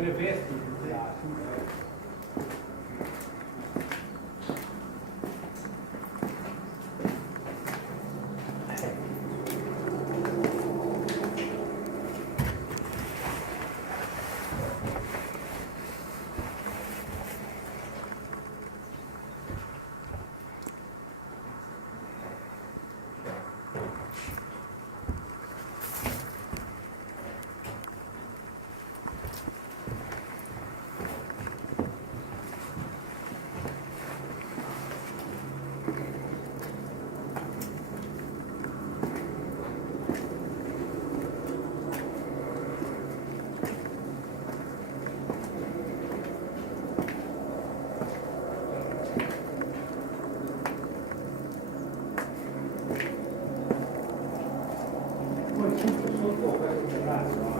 le vesti, poi tutto sotto questo terrazzo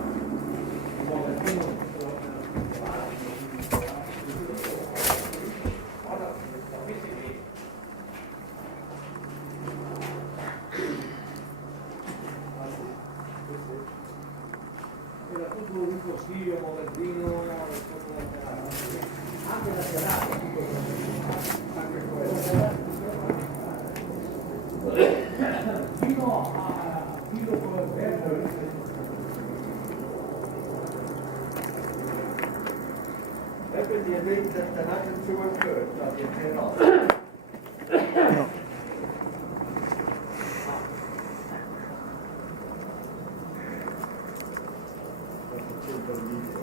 era tutto un consiglio moderno, anche la serata, tutto anche quello. Fino a filo con il verde. Hebben die weet dat de nacht zo gebeurt, dat je geen rol. Dat het zo